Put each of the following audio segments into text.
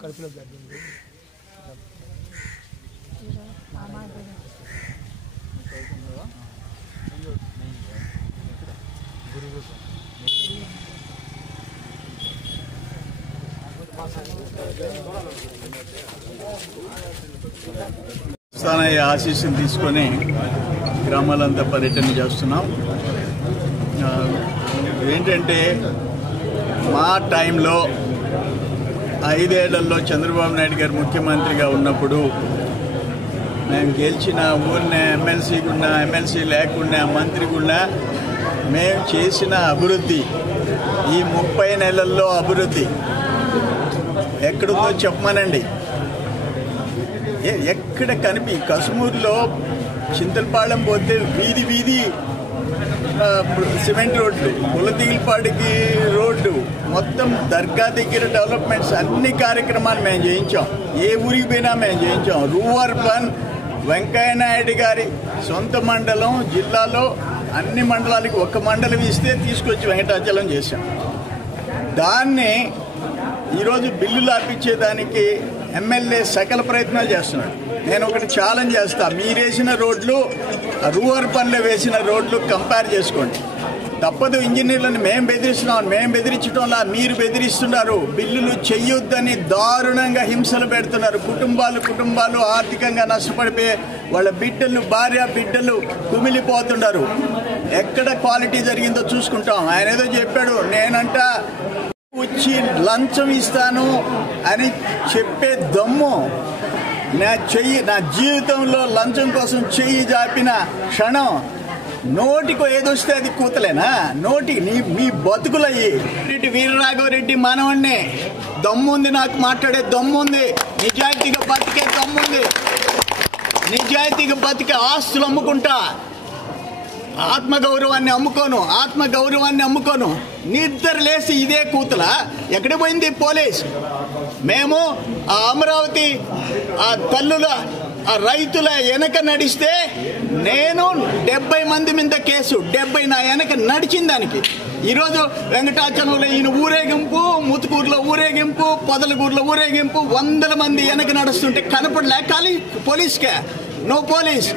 కడుపులో బ్లడ్ ఉంది. స్థానాయ ఆశీస్సులు తీసుకొని గ్రామాలంతా పర్యటన చేస్తున్నాం. ఏంటంటే మా టైంలో 5 ఏళ్లలో చంద్రబాబు నాయుడు గారు ముఖ్యమంత్రిగా ఉన్నప్పుడు మేము గెలిచిన ఊరిన ఎమ్మెల్సీ గున్నా ఎమ్మెల్సీ లేకుండా మంత్రి గున్నా మేము చేసిన అభివృద్ధి ఈ 30 నెలల్లో అభివృద్ధి ఎక్కడుందో చెప్పమనండి. ఎక్కడ కసుమూరులో చింతలపాలెం పోతే వీధి వీధి సిమెంట్ రోడ్లు, పుల్లతిగిలిపాటికి రోడ్డు, మొత్తం దర్గా దగ్గర డెవలప్మెంట్స్ అన్ని కార్యక్రమాలు మేము చేయించాం. ఏ ఊరికి పోయినా మేము చేయించాం. రూఅర్బన్ వెంకయ్యనాయుడు గారి సొంత మండలం జిల్లాలో అన్ని మండలాలకి ఒక మండలం ఇస్తే తీసుకొచ్చి వెంకటాచలం చేశాం. దాన్ని ఈరోజు బిల్లులు ఆపించేదానికి ఎమ్మెల్యే సకల ప్రయత్నాలు చేస్తున్నాడు. నేను ఒకటి ఛాలెంజ్ చేస్తా, మీరేసిన రోడ్లు రూఅర్బన్లో వేసిన రోడ్లు కంపేర్ చేసుకోండి. తప్పదు, ఇంజనీర్లను మేము బెదిరిస్తున్నాం, మేము బెదిరించడంలా మీరు బెదిరిస్తున్నారు. బిల్లులు చెయ్యొద్దని దారుణంగా హింసలు పెడుతున్నారు. కుటుంబాలు ఆర్థికంగా నష్టపడిపోయి వాళ్ళ భార్య బిడ్డలు కుమిలిపోతున్నారు. ఎక్కడ క్వాలిటీ జరిగిందో చూసుకుంటాం. ఆయన ఏదో చెప్పాడు, నేనంట వచ్చి లంచం ఇస్తాను అని చెప్పే దమ్ము నా జీవితంలో లంచం కోసం చెయ్యి జాపిన క్షణం నోటికి ఏదొస్తే అది కూతలేనా? మీ బతుకులయ్యి. వీరరాఘవరెడ్డి మనవణ్ణి, దమ్ముంది, నాకు మాట్లాడే దమ్ముంది, నిజాయితీగా బతికే దమ్ముంది, నిజాయితీగా బతికే ఆస్తులు అమ్ముకుంటా, ఆత్మగౌరవాన్ని అమ్ముకోను. నిద్ర లేసి ఇదే కూతుల. ఎక్కడ పోయింది పోలీస్? మేము ఆ అమరావతి ఆ తల్లుల ఆ రైతుల వెనక నడిస్తే నేను 70 మంది మీద కేసు, 70 నా వెనక నడిచిన దానికి. ఈరోజు వెంకటాచలంలో ఈయన ఊరేగింపు, ముతుకూరులో ఊరేగింపు, పొదలగూరులో ఊరేగింపు, 100 మంది వెనక నడుస్తుంటే కనపడలేకాలి పోలీస్కే. No police.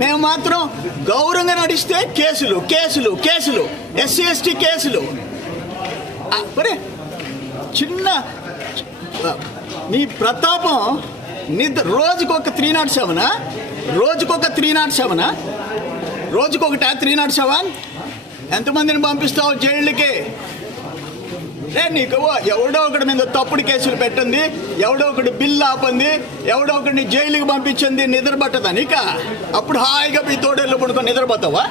మేము మాత్రం గౌరవంగా నడిస్తే కేసులు, ఎస్సీ ఎస్టీ కేసులు. చిన్న మీ ప్రతాపం రోజుకొక 307, రోజుకొక 307. ఎంతమందిని పంపిస్తావు జైళ్ళకి? నీకు ఎవడో ఒకటి మీద తప్పుడు కేసులు పెట్టింది, ఎవడో ఒకటి బిల్లు ఆపంది, ఎవడో ఒకటిని జైలుకి పంపించింది, నిద్రపట్టదా నీక? అప్పుడు హాయిగా మీ తోడేళ్ళు పడుకొని నిద్రపోతావా?